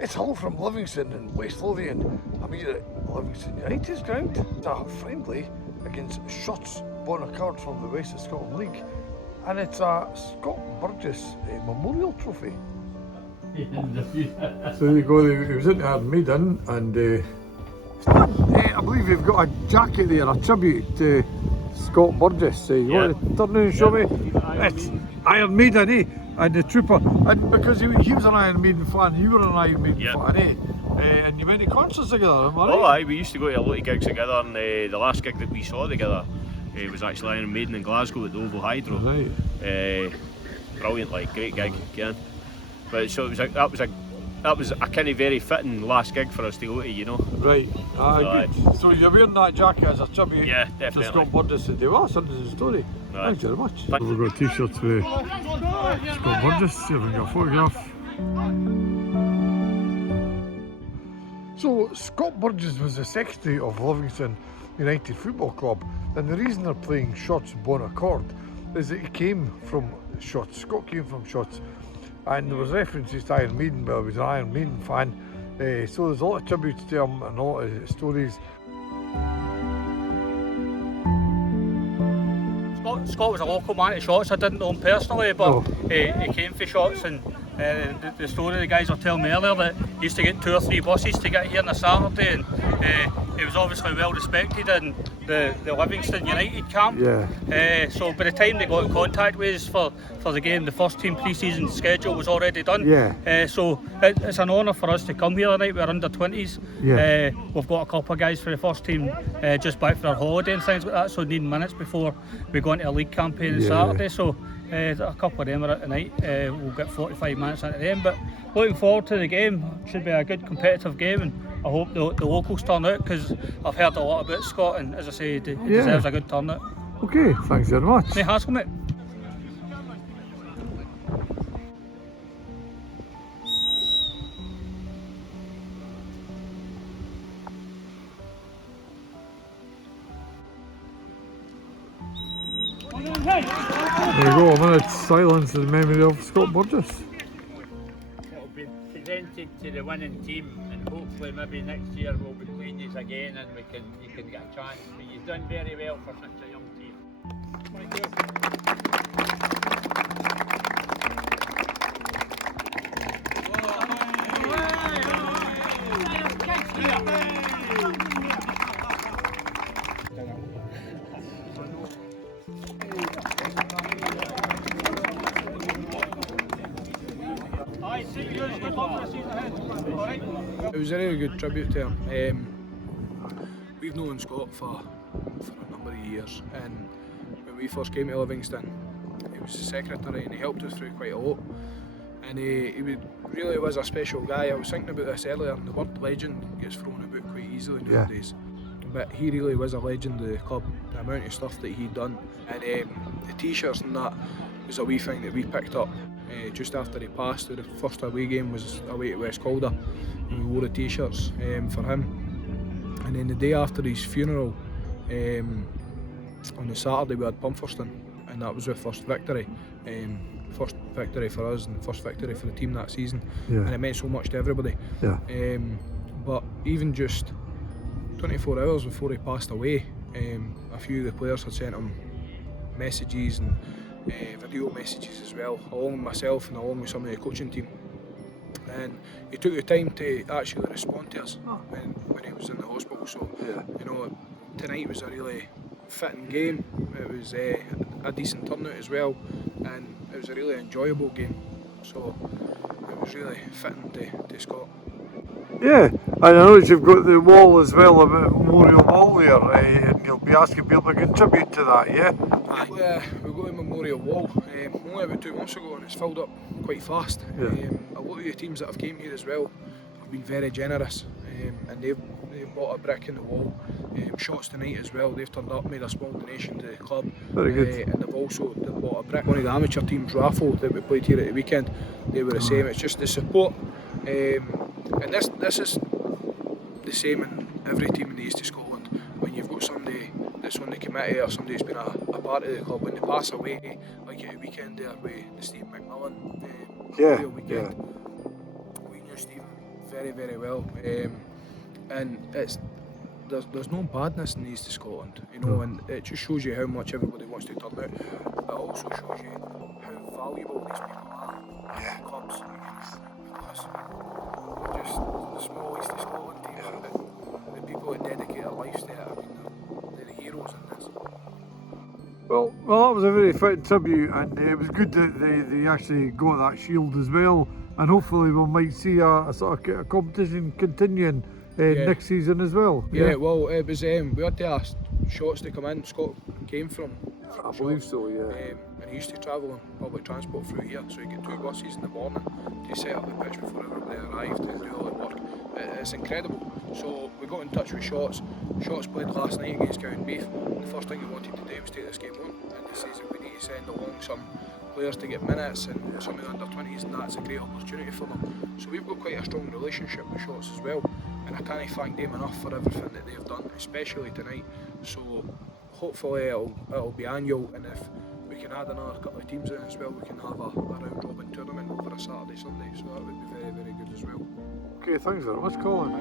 It's Hull from Livingston in West Lothian. I'm here at Livingston United's ground. It's a friendly against Shotts Bonaccord from the West of Scotland League. And it's a Scott Burgess Memorial Trophy. So there you go, he was into Iron Maiden and I believe you've got a jacket there, a tribute to Scott Burgess. You want to turn and show me? It's Iron Maiden, eh? And the Trooper, and because he was an Iron Maiden fan, you were an Iron Maiden fan, eh? And you went to concerts together, am I right? Oh aye, we used to go to a lot of gigs together, and the last gig that we saw together was actually Iron Maiden in Glasgow at the Oval Hydro. Right. Brilliant, like, great gig, again. But so it was that was a kind of very fitting last gig for us to go to, you know. Right. Good. So you're wearing that jacket as a tribute to Scott Burgess today. Well, that's the story. Thanks very much. We've got t-shirts with Scott Burgess, having your photograph. So Scott Burgess was the secretary of Livingston United Football Club, and the reason they're playing Shotts Bonaccord is that he came from Shotts. Scott came from Shotts. And there was references to Iron Maiden, but I was an Iron Maiden fan. So there's a lot of tributes to him and a lot of stories. Scott was a local man to Shotts. I didn't know him personally, but he came for Shotts, and the story the guys were telling me earlier that he used to get 2 or 3 buses to get here on a Saturday, and he was obviously well respected in the Livingston United camp. So by the time they got in contact with us for the game, the first team pre-season schedule was already done. So it's an honour for us to come here tonight. We're under 20s. We've got a couple of guys for the first team just back for their holiday and things like that, so needing minutes before we go into a league campaign on Saturday. So a couple of them are at tonight. We'll get 45 minutes into them, but looking forward to the game. Should be a good competitive game, and I hope the locals turn out, because I've heard a lot about Scott, and as I say, he deserves a good turnout. Okay, thanks very much. No hassle, mate. There you go, a minute's silence in memory of Scott Burgess. It'll be presented to the winning team, and hopefully maybe next year we'll be playing these again and you can get a chance. But you've done very well for such a young team. Thank It was a really good tribute to him. We've known Scott for a number of years, and when we first came to Livingston, he was the secretary and he helped us through quite a lot. And he really was a special guy. I was thinking about this earlier, and the word legend gets thrown about quite easily nowadays. But he really was a legend of the club, the amount of stuff that he'd done. And the t-shirts and that was a wee thing that we picked up just after he passed. The first away game was away to West Calder, and we wore the t-shirts for him. And then the day after his funeral, on the Saturday, we had Pumferston, and that was our first victory. First victory for us and first victory for the team that season, and it meant so much to everybody. But even just 24 hours before he passed away, a few of the players had sent him messages and video messages as well, along with myself and along with some of the coaching team. And he took the time to actually respond to us when he was in the hospital. So you know, tonight was a really fitting game. It was a decent turnout as well, and it was a really enjoyable game. So it was really fitting to Scott. Yeah, and I know you've got the wall as well, a memorial wall there, and you'll be asking people to contribute to that, yeah? We've got a memorial wall, only about 2 months ago, and it's filled up quite fast. A lot of the teams that have came here as well have been very generous, and they've bought a brick in the wall. Shotts tonight as well, they've turned up, made a small donation to the club. Very good. And they've also bought a brick. One of the amateur teams, raffle, that we played here at the weekend, they were the same. It's just the support. And this is the same in every team in the east of Scotland. When you've got somebody that's on the committee or somebody who's been a part of the club, when they pass away, like at the weekend there with Steve McMillan, we knew Stephen very, very well. And there's no badness in the east of Scotland, you know, and it just shows you how much everybody wants to turn out. But it also shows you how valuable these people are in clubs. Because we're just the small east of Scotland team, but the people that dedicate their lives to it, I mean, they're the heroes in this. Well, that was a very fitting tribute, and it was good that they actually got that shield as well, and hopefully we might see a sort of a competition continuing next season as well. Yeah, well, it was we had to ask Shots to come in. Scott came from I believe so, yeah. and he used to travel on public transport through here, so he get 2 buses in the morning to set up the pitch before everybody arrived and do all the work. It's incredible. So we got in touch with Shots. Shots played last night against County. The first thing he wanted to do was take this game on, and he says that we need to send along some players to get minutes and some of the under-20s, and that's a great opportunity for them. So we've got quite a strong relationship with Shots as well, and I can't thank them enough for everything that they've done, especially tonight. So hopefully it'll be annual, and if we can add another couple of teams in as well, we can have a round robin tournament over a Saturday, Sunday, so that would be very, very good as well. Okay, thanks very much, Colin.